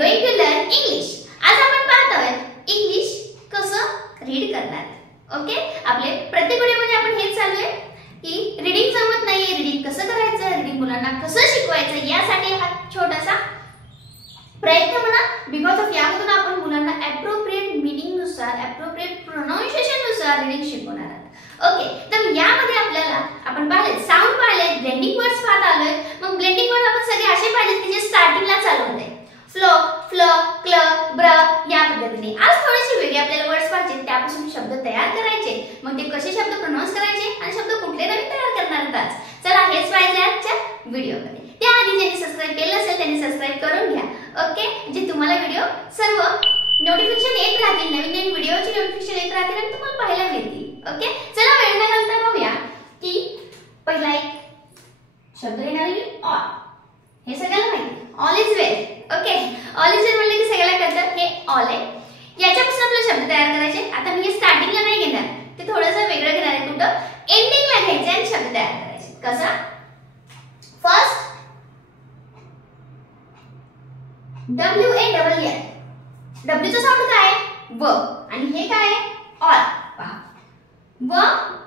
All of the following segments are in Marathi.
going to learn English. आज आपण पाहत आहोत इंग्लिश कसं रीड करणार. ओके, आपले प्रत्येक व्हिडिओमध्ये आपण हेच चालू आहे की रीडिंग जमत नाहीये, रीडिंग कसं करायचं, रीडिंग मुलांना कसं शिकवायचं यासाठी हा छोटासा प्रयत्न म्हणा. बिकॉज ऑफ यामधून आपण मुलांना ॲप्रोप्रिएट मीनिंग नुसार, ॲप्रोप्रिएट प्रोनाउन्सिएशन नुसार रीडिंग शिकवणार आहोत. ओके, तर यामध्ये आपल्याला आपण पाहिले साऊंड पाहिले, ब्लेंडिंग वर्ड्स पाहत आलोय. मग ब्लेंडिंग वर्ड आपण सगळे असे पाहिले की जे स्टार्टिंगला चालू होते, फ्लो, फ्ल, क्ल, ब्र या पद्धतीने. आज थोडेसे वेगळे आपल्याला वर्ड्स पाहिजे, त्यापासून शब्द तयार करायचे. मग ते कसे शब्द प्रोनाउन्स करायचे आणि शब्द कुठले नवीन तयार करणार आहात. चला हेच पाहिजे आजच्या व्हिडिओमध्ये. त्याआधी ज्यांनी सबस्क्राइब केलं असेल त्यांनी सबस्क्राइब करून घ्या. ओके, म्हणजे तुम्हाला व्हिडिओ सर्व नोटिफिकेशन येत राहतील, नवीन नवीन व्हिडिओची नोटिफिकेशन येत राहतील आणि तुम्हाला पाहायला मिळतील. ओके, चला वेळ न घालता पाहूया की पहिला एक शब्द येणार आहे ऑल. हे सगळ्यांना माहिती, all is well. Okay, all is well म्हणलं की सगळ्याला कळतं हे ऑल आहे. याच्यापासून आपल्याला शब्द तयार करायचे. आता मी हे स्टार्टिंगला नाही घेणार, ते थोडंसं वेगळं घेणार आहे. कुठं एंडिंगला घ्यायचे आणि शब्द तयार करायचे. कसा? First WALL. W चा साऊंड काय आहे? व. आणि हे काय आहे? ऑल. पहा, व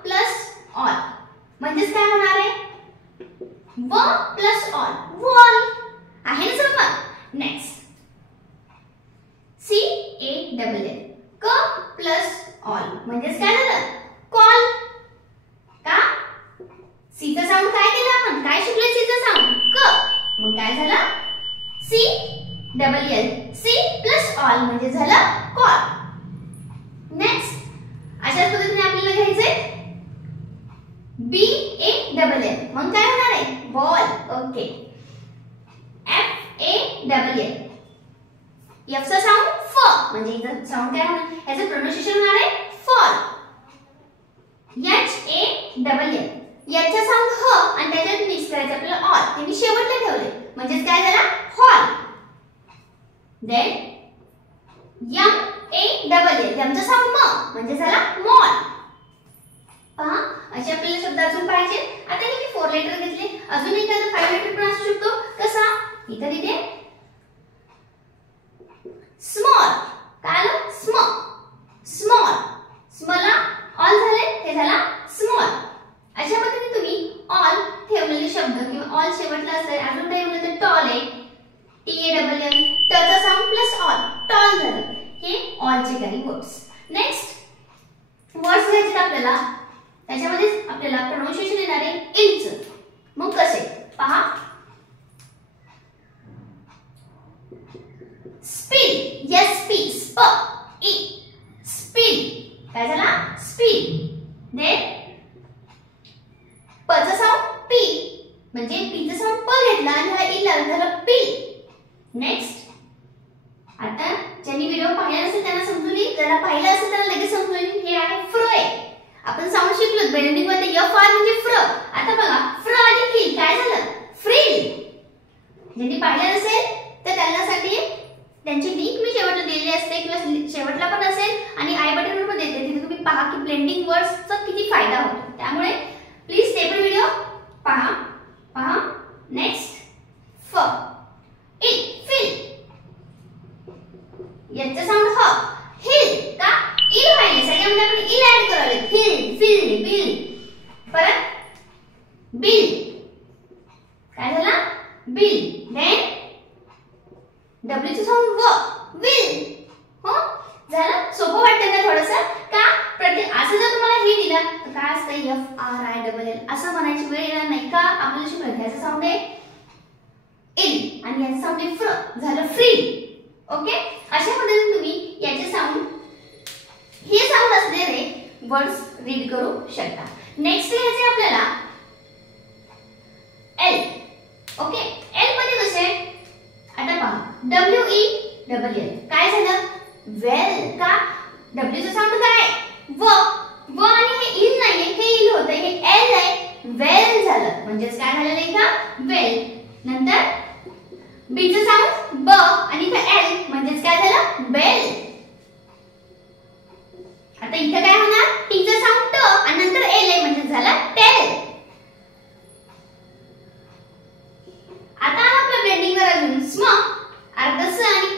प्लस ऑल म्हणजे काय होणार आहे? व प्लस ऑल, वॉल. आहे ना समजा. Next CALL. क प्लस ऑल म्हणजे काय झालं? कॉल. का? सी चा साऊंड काय केलं आपण? काय शिकलोय सी चा साऊंड? क. मग काय झालं? CALL. सी प्लस ऑल म्हणजे झालं कॉल. नेक्स्ट अशाच पद्धतीने आपल्याला घ्यायचंय BALL. मग काय होणार आहे? बॉल. ओके. FALL. F चा साऊंड फ म्हणजे इथं साऊंड काय होणार? याचं प्रोनाउन्सिएशन होणार आहे फॉल. HALL. याचा साऊंड ह आणि त्याच्यात मिक्स करायचं आपल्याला ऑल. ते मी शेवटला ठेवले म्हणजे काय झालं? हॉल. Then MALL. याचा साऊंड म म्हणजे झाला मॉल. पहा, असे आपल्याला शब्द अजून पाहिजे. आता हे 4 लेटर घेतले, अजून एखादा 5 लेटर पण असू शकतो. कसा? इथे तिथे स्मॉल. काय आलं? स्मॉल. स्मॉलला ऑल झाले, हे झाला स्मॉल. अशा पद्धतीने तुम्ही ऑल ठेवलेले शब्द किंवा ऑल शेवटला असेल, अजून काही म्हणलं तर टॉल आहे, TALL. त्याचा साऊंड प्लस ऑल, टॉल झालं. हे ऑलचे काही वर्ड्स. नेक्स्ट वर्ड्स घ्यायचे आपल्याला, त्याच्यामध्ये आपल्याला प्रोनाउन्सिएशन येणार आहे इलचं. मग कसे? पहा, स्पिल. SP स्प ई स्पिल. काय झाला? स्पिल. देन पचा साऊंड पी म्हणजे पीचा साऊंड प घेतला आणि हा ई लावला, झाला पी. नेक्स्ट आता ज्यांनी व्हिडिओ पाहिला नसेल त्यांना समजून येईल, ज्यांना पाहिलं असेल त्यांना लगेच समजून येईल. हे आहे फ्र. आपण साऊंड शिकलो ब्लेंडिंग मध्ये एफ आर म्हणजे फ्र. आता बघा फ्र आणि फ्रील काय झालं? फ्रील. ज्यांनी पाहिलं नसेल तर त्यांच्यासाठी त्यांची लिंक मी शेवटला दिलेली असते किंवा शेवटला पण असेल आणि आय बटनवर पण देते. तिथे तुम्ही पहा की ब्लेंडिंग वर्ड्सचा किती फायदा होतो. त्यामुळे प्लीज ते पण व्हिडिओ पहा. नेक्स्ट फ इल फिल. याचा साऊंड ह. हिल. का? इल व्हायले सगळ्यामध्ये आपण इल ऍड करावे. Hill, fill, bill. परत बिल. काय झाला? बिल. देन W चा साऊंड व, विल. हो झालं. सोपं वाटतं ना थोडंसं? का? असं जर तुम्हाला हे दिलं तर काय असतं? FRILL असं म्हणायची वेळ येणार नाही. का? आपल्याला शिकवलं ह्याचा साऊंड आहे इल आणि याचा साऊंड आहे फ्र, झालं फ्री. ओके, अशा पद्धतीने तुम्ही याचे साऊंड, हे साऊंड असलेले वर्ड्स रीड करू शकता. नेक्स्ट घ्यायचे आपल्याला एल. ओके, एल मध्ये कसे? आता पहा WELL. काय झालं? वेल. का? W चा साऊंड काय? व आणि हे इल नाहीये, हे इल होतं, हे एल आहे, वेल झालं. म्हणजेच काय झालेलं इथं? वेल. नंतर बी चा साऊंड ब आणि इथं एल म्हणजेच काय झालं? बेल. आता इथं काय होणार? टी चा साऊंड ट आणि नंतर एल आहे म्हणजे झाला टेल. आता आपल्या ब्लेंडिंग वर अजून स्म, अर्ध स आणि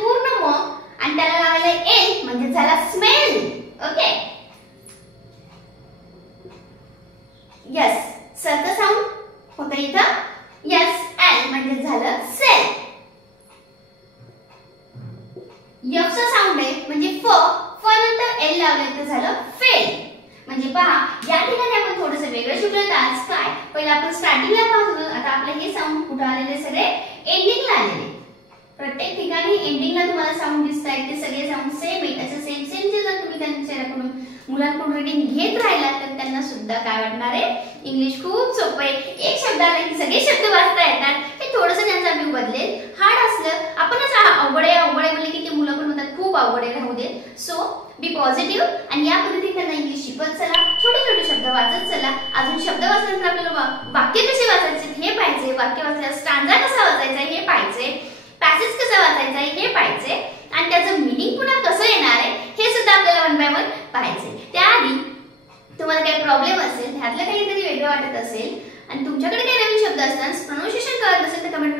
आपण स्टार्टिंगला पाहत होतो, आता आपले हे साऊंड कुठे आलेले सगळे एंडिंगला आलेले. प्रत्येक ठिकाणी एंडिंगला तुम्हाला साऊंड दिसतायत, ते सगळे साऊंड सेम आहेत. असे सेम सेम जे जर तुम्ही त्यांच्याकडून मुलांकडून रीडिंग घेत राहिला तर त्यांना सुद्धा काय वाटणार आहे, इंग्लिश खूप सोपं आहे. एक शब्द आला की सगळे शब्द वाचता येतात. हे थोडंसं त्यांचा व्ह्यू बदलेल. हार्ड असलं आपणच अवघड आहे बोलले की ते मुलं पण म्हणतात खूप अवघड आहे, राहू दे. सो बी पॉझिटिव्ह आणि या पद्धतीने त्यांना इंग्लिश शिकवत चला. छोटे छोटे शब्द वाचत चला. अजून शब्द वाचल्यानंतर आपल्याला वाक्य कसे वाचायचे हे पाहिजे. वाक्य वाचल्यावर स्टांजा कसा वाचायचा हे पाहिजे. पॅसेज कसा वाचायचा हे पाहिजे आणि त्याचं मीनिंग पुन्हा कसं येणार आहे हे सुद्धा आपल्याला वन बाय वन पाहायचे. त्याआधी तुम्हाला काही प्रॉब्लेम असेल, ह्यातलं काहीतरी वेगळं वाटत असेल आणि तुमच्याकडे काही नवीन शब्द असतात, प्रोनाउन्सिएशन कळत असेल तर कमेंट